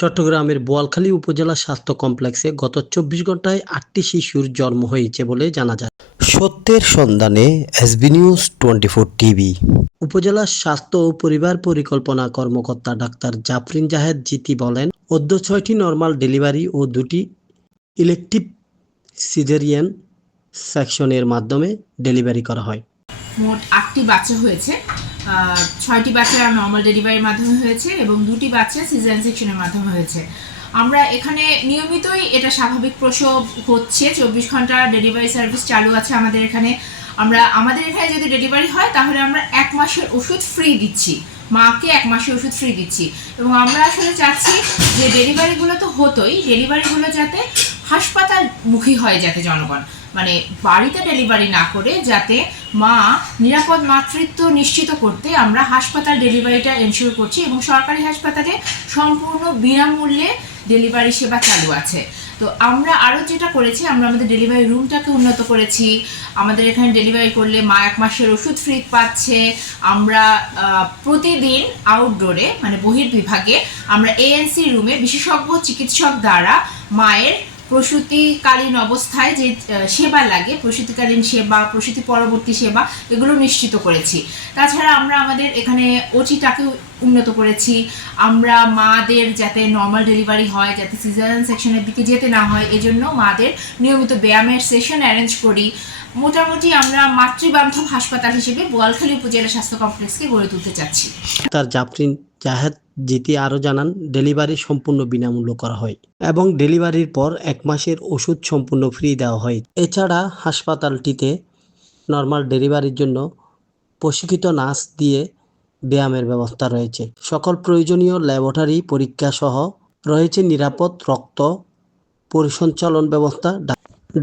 চট্টগ্রামের বোয়ালখালী উপজেলা স্বাস্থ্য কমপ্লেক্সে গত চব্বিশ ঘন্টায় আটটি শিশুর জন্ম হয়েছে বলে জানা যায়। সত্যের সন্ধানে SB news twenty four TV. উপজেলা স্বাস্থ্য ও পরিবার পরিকল্পনা কর্মকর্তা ডাক্তার জাফরিন জাহেদ জিতি বলেন অদ্য ছয়টি নর্মাল ডেলিভারি ও দুটি ইলেকটিভ সিজারিয়ান সেকশনের মাধ্যমে ডেলিভারি করা হয়। মোট আটটি বাচ্চা হয়েছে। ছয়টি বাচ্চা নর্মাল ডেলিভারির মাধ্যমে হয়েছে এবং দুটি বাচ্চা সিজারিয়ান সেকশনের মাধ্যমে হয়েছে। আমরা এখানে নিয়মিতই এটা স্বাভাবিক প্রসব হচ্ছে। চব্বিশ ঘণ্টা ডেলিভারি সার্ভিস চালু আছে আমাদের এখানে। আমরা, আমাদের এখানে যদি ডেলিভারি হয়, তাহলে আমরা এক মাসের ওষুধ ফ্রি দিচ্ছি। মাকে এক মাসের ওষুধ ফ্রি দিচ্ছি। এবং আমরা আসলে চাচ্ছি যে ডেলিভারিগুলো তো হতোই ডেলিভারিগুলো যাতে হাসপাতাল মুখী হয় যাতে জনগণ। মানে বাড়িতে ডেলিভারি না করে যাতে মা নিরাপদ মাতৃত্ব নিশ্চিত করতে আমরা হাসপাতাল ডেলিভারিটা এনশিওর করছি এবং সরকারি হাসপাতালে সম্পূর্ণ বিনামূল্যে ডেলিভারি সেবা চালু আছে। তো আমরা আরও যেটা করেছি, আমরা আমাদের ডেলিভারি রুমটাকে উন্নত করেছি। আমাদের এখানে ডেলিভারি করলে মা এক মাসের ওষুধ ফ্রি পাচ্ছে। আমরা প্রতিদিন আউটডোরে মানে বহির্বিভাগে আমরা এএনসি রুমে বিশেষজ্ঞ চিকিৎসক দ্বারা মায়ের প্রসূতিকালীন অবস্থায় যে সেবা লাগে, প্রসূতিকালীন সেবা, প্রসূতি পরবর্তী সেবা, এগুলো নিশ্চিত করেছি। তাছাড়া আমরা আমাদের এখানে ওটিটাকে উন্নত করেছি। আমরা মাদের যাতে নর্মাল ডেলিভারি হয়, যাতে সিজারিয়ান সেকশনের দিকে যেতে না হয়, এজন্য মাদের নিয়মিত ব্যায়ামের সেশন অ্যারেঞ্জ করি। মোটামুটি আমরা মাতৃবান্ধব হাসপাতাল হিসেবে বোয়ালখালী উপজেলা স্বাস্থ্য কমপ্লেক্সকে গড়ে তুলতে চাচ্ছি। তার জাফরিন জাহেদ জিতি আরও জানান, ডেলিভারি সম্পূর্ণ বিনামূল্য করা হয় এবং ডেলিভারির পর এক মাসের ওষুধ সম্পূর্ণ ফ্রি দেওয়া হয়। এছাড়া হাসপাতালটিতে নর্মাল ডেলিভারির জন্য প্রশিক্ষিত নার্স দিয়ে ব্যায়ামের ব্যবস্থা রয়েছে। সকল প্রয়োজনীয় ল্যাবরেটরি পরীক্ষা সহ রয়েছে নিরাপদ রক্ত পরিসঞ্চালন ব্যবস্থা।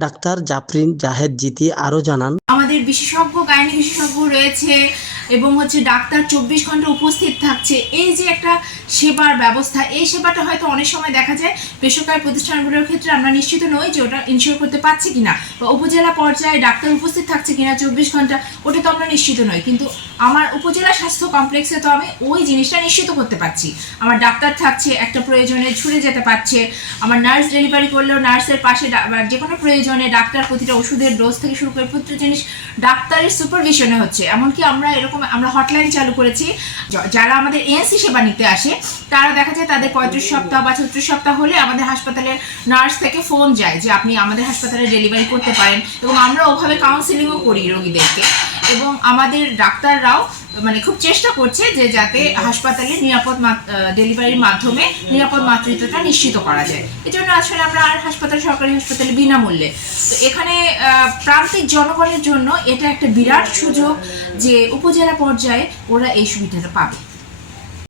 ডাক্তার জাফরিন জাহেদ জিতি আরও জানান, আমাদের বিশেষজ্ঞ, গাইনি বিশেষজ্ঞ রয়েছে এবং হচ্ছে ডাক্তার চব্বিশ ঘণ্টা উপস্থিত থাকছে। এই যে একটা সেবার ব্যবস্থা। এই সেবাটা হয়তো অনেক সময় দেখা যায় বেসরকারি প্রতিষ্ঠানগুলোর ক্ষেত্রে আমরা নিশ্চিত নই যে ওটা ইনশিওর করতে পারছি কিনা বা উপজেলা পর্যায়ে ডাক্তার উপস্থিত থাকছে কিনা চব্বিশ ঘণ্টা, ওটা তো আমরা নিশ্চিত নই। কিন্তু আমার উপজেলা স্বাস্থ্য কমপ্লেক্সে তো আমি ওই জিনিসটা নিশ্চিত করতে পারছি। আমার ডাক্তার থাকছে, একটা প্রয়োজনে ছুটে যেতে পারছে। আমার নার্স ডেলিভারি করলেও নার্সের পাশে যে কোনো প্রয়োজনে ডাক্তার প্রতিটা ওষুধের ডোজ থেকে শুরু করে প্রতিটা জিনিস ডাক্তারের সুপারভিশনে হচ্ছে। এমনকি আমরা এরকম, আমরা হটলাইন চালু করেছি। যারা আমাদের এএনসি সেবা নিতে আসে তারা দেখা যায় তাদের পঁয়ত্রিশ সপ্তাহ বা ছত্রিশ সপ্তাহ হলে আমাদের হাসপাতালের নার্স থেকে ফোন যায় যে আপনি আমাদের হাসপাতালে ডেলিভারি করতে পারেন এবং আমরা ওভাবে কাউন্সিলিংও করি রোগীদেরকে। এবং আমাদের ডাক্তাররাও মানে খুব চেষ্টা করছে যে যাতে হাসপাতালে নিরাপদ ডেলিভারির মাধ্যমে নিরাপদ মাতৃত্বটা নিশ্চিত করা যায়। এজন্য আসলে আমরা আর হাসপাতাল, সরকারি হাসপাতালে বিনামূল্যে। তো এখানে প্রান্তিক জনগণের জন্য এটা একটা বিরাট সুযোগ যে উপজেলা পর্যায়ে ওরা এই সুবিধাটা পাবে।